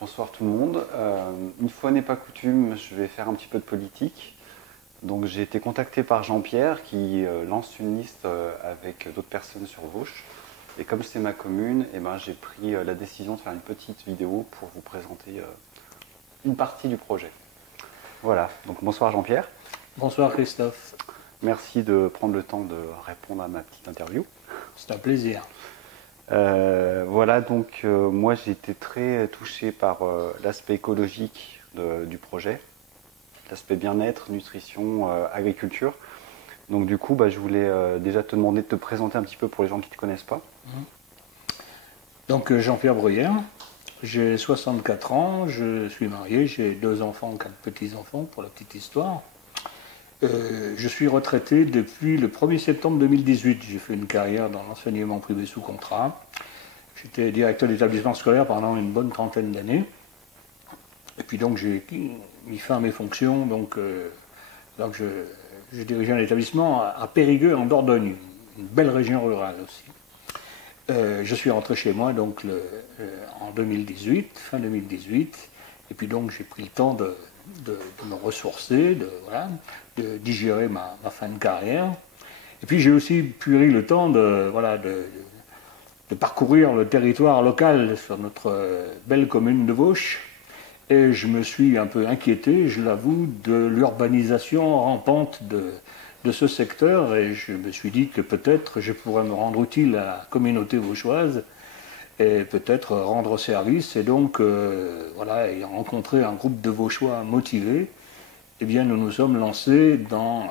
Bonsoir tout le monde. Une fois n'est pas coutume, je vais faire un petit peu de politique. Donc j'ai été contacté par Jean-Pierre qui lance une liste avec d'autres personnes sur Vauche. Et comme c'est ma commune, j'ai pris la décision de faire une petite vidéo pour vous présenter une partie du projet. Voilà, donc bonsoir Jean-Pierre. Bonsoir Christophe, Merci de prendre le temps de répondre à ma petite interview. c'est un plaisir. Voilà, donc moi j'ai été très touché par l'aspect écologique du projet, l'aspect bien-être, nutrition, agriculture. Donc du coup, je voulais déjà te demander de te présenter un petit peu pour les gens qui ne te connaissent pas. Donc Jean-Pierre Bruyère, j'ai 64 ans, je suis marié, j'ai 2 enfants, 4 petits-enfants pour la petite histoire. Je suis retraité depuis le 1er septembre 2018. J'ai fait une carrière dans l'enseignement privé sous contrat. J'étais directeur d'établissement scolaire pendant une bonne trentaine d'années. Et puis donc j'ai mis fin à mes fonctions. Je dirigeais un établissement à Périgueux en Dordogne, une belle région rurale aussi. Je suis rentré chez moi en 2018, fin 2018, et puis donc j'ai pris le temps de me ressourcer, de digérer ma fin de carrière. Et puis j'ai aussi pris le temps de parcourir le territoire local sur notre belle commune de Vauche. Et je me suis un peu inquiété, je l'avoue, de l'urbanisation rampante de ce secteur. Et je me suis dit que peut-être je pourrais me rendre utile à la communauté vauchoise et peut-être rendre service. Et donc, ayant rencontré un groupe de Vauchois motivés, eh bien, nous nous sommes lancés dans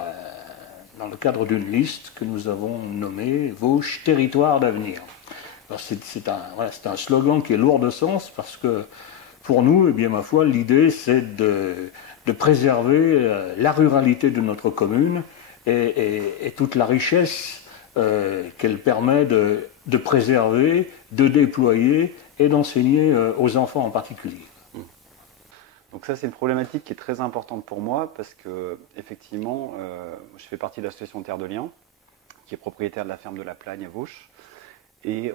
le cadre d'une liste que nous avons nommée Vauche Territoire d'avenir. C'est un slogan qui est lourd de sens parce que pour nous, eh bien, ma foi, l'idée c'est de préserver la ruralité de notre commune et toute la richesse qu'elle permet de préserver, de déployer et d'enseigner aux enfants en particulier. Donc ça c'est une problématique qui est très importante pour moi parce que effectivement, je fais partie de l'association Terre de Liens, qui est propriétaire de la ferme de la Plagne à Vauche. Et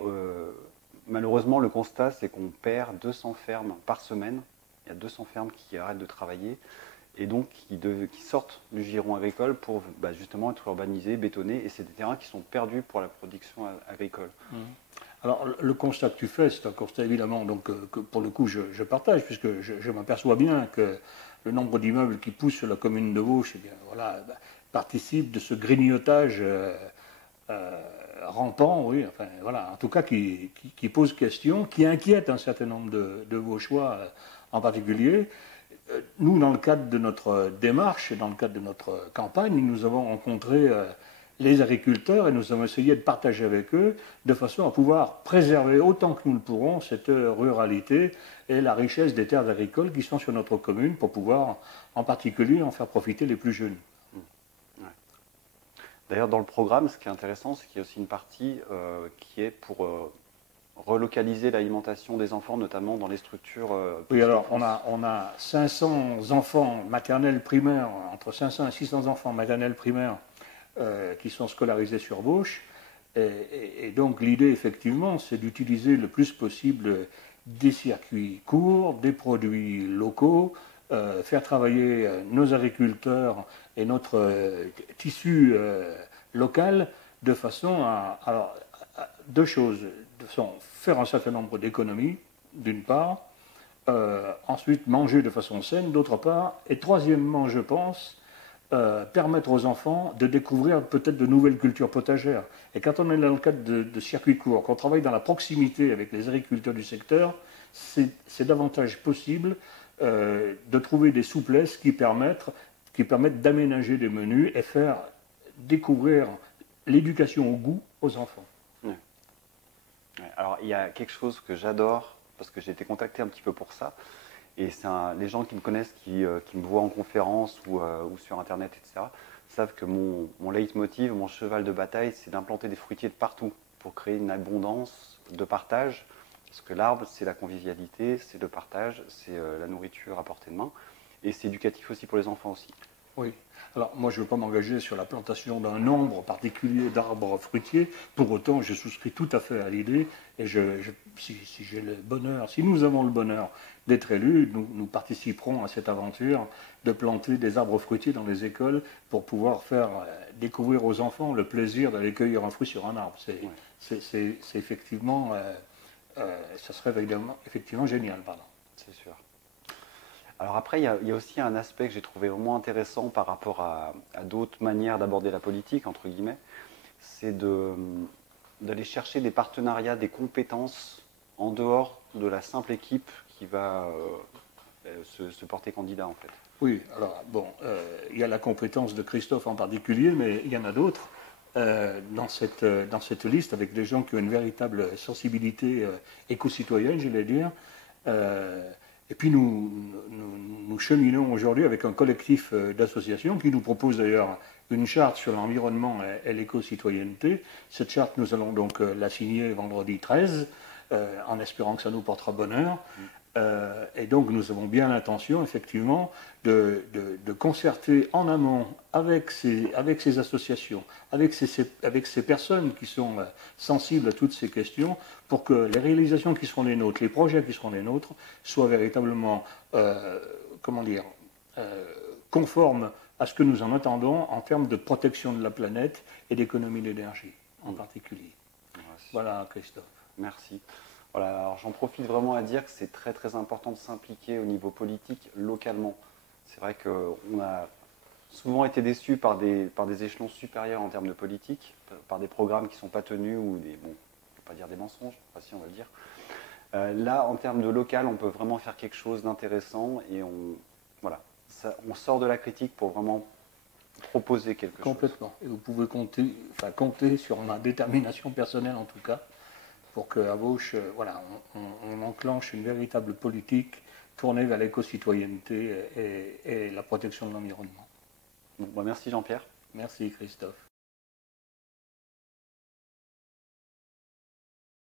malheureusement, le constat, c'est qu'on perd 200 fermes par semaine. Il y a 200 fermes qui arrêtent de travailler et donc qui sortent du giron agricole pour justement être urbanisées, bétonnées. Et c'est des terrains qui sont perdus pour la production agricole. Alors, le constat que tu fais, c'est un constat évidemment que pour le coup je partage, puisque je m'aperçois bien que le nombre d'immeubles qui poussent sur la commune de Vauche participe de ce grignotage rampant, oui, en tout cas qui pose question, qui inquiète un certain nombre de Vauchois en particulier. Nous, dans le cadre de notre démarche et dans le cadre de notre campagne, nous avons rencontré les agriculteurs et nous avons essayé de partager avec eux de façon à pouvoir préserver autant que nous le pourrons cette ruralité et la richesse des terres agricoles qui sont sur notre commune pour pouvoir en particulier en faire profiter les plus jeunes. D'ailleurs, dans le programme, ce qui est intéressant, c'est qu'il y a aussi une partie qui est pour relocaliser l'alimentation des enfants, notamment dans les structures. Oui, alors on a 500 enfants maternels primaires, entre 500 et 600 enfants maternels primaires qui sont scolarisés sur Vauche. Et donc l'idée, effectivement, c'est d'utiliser le plus possible des circuits courts, des produits locaux, faire travailler nos agriculteurs et notre tissu local de façon à deux choses. De façon, faire un certain nombre d'économies, d'une part, ensuite manger de façon saine, d'autre part, et troisièmement, je pense, permettre aux enfants de découvrir peut-être de nouvelles cultures potagères. Et quand on est dans le cadre de circuits courts, qu'on travaille dans la proximité avec les agriculteurs du secteur, c'est davantage possible de trouver des souplesses qui permettent d'aménager des menus et faire découvrir l'éducation au goût aux enfants. Alors, il y a quelque chose que j'adore, parce que j'ai été contacté un petit peu pour ça, et les gens qui me connaissent, qui me voient en conférence ou sur Internet, etc., savent que mon leitmotiv, mon cheval de bataille, c'est d'implanter des fruitiers de partout pour créer une abondance de partage. Parce que l'arbre, c'est la convivialité, c'est le partage, c'est la nourriture à portée de main, et c'est éducatif aussi pour les enfants aussi. Oui. Alors, moi, je ne veux pas m'engager sur la plantation d'un nombre particulier d'arbres fruitiers. Pour autant, je souscris tout à fait à l'idée. Et si j'ai le bonheur, si nous avons le bonheur d'être élus, nous participerons à cette aventure de planter des arbres fruitiers dans les écoles pour pouvoir faire découvrir aux enfants le plaisir d'aller cueillir un fruit sur un arbre. C'est effectivement, ça serait effectivement génial, pardon. C'est sûr. Alors après, il y a aussi un aspect que j'ai trouvé vraiment intéressant par rapport à d'autres manières d'aborder la politique, entre guillemets, c'est d'aller chercher des partenariats, des compétences en dehors de la simple équipe qui va se porter candidat, en fait. Oui, alors bon, il y a la compétence de Christophe en particulier, mais il y en a d'autres dans cette liste avec des gens qui ont une véritable sensibilité éco-citoyenne, je vais dire. Et puis nous cheminons aujourd'hui avec un collectif d'associations qui nous propose d'ailleurs une charte sur l'environnement et l'éco-citoyenneté. Cette charte, nous allons donc la signer vendredi 13, en espérant que ça nous portera bonheur. Et donc nous avons bien l'intention, effectivement, de concerter en amont avec ces associations, avec ces personnes qui sont sensibles à toutes ces questions, pour que les réalisations qui seront les nôtres, les projets qui seront les nôtres, soient véritablement, conformes à ce que nous en attendons en termes de protection de la planète et d'économie d'énergie, en particulier. Merci. Voilà, Christophe. Merci. Voilà, alors j'en profite vraiment à dire que c'est très très important de s'impliquer au niveau politique localement. C'est vrai qu'on a souvent été déçus par des échelons supérieurs en termes de politique, par des programmes qui ne sont pas tenus ou des, bon, on ne peut pas dire des mensonges, enfin si on va le dire. Là, en termes de local, on peut vraiment faire quelque chose d'intéressant et on sort de la critique pour vraiment proposer quelque chose. Complètement. Et vous pouvez compter sur ma détermination personnelle en tout cas, pour qu'à Vauche, on enclenche une véritable politique tournée vers l'éco-citoyenneté et la protection de l'environnement. Bon, merci Jean-Pierre. Merci Christophe.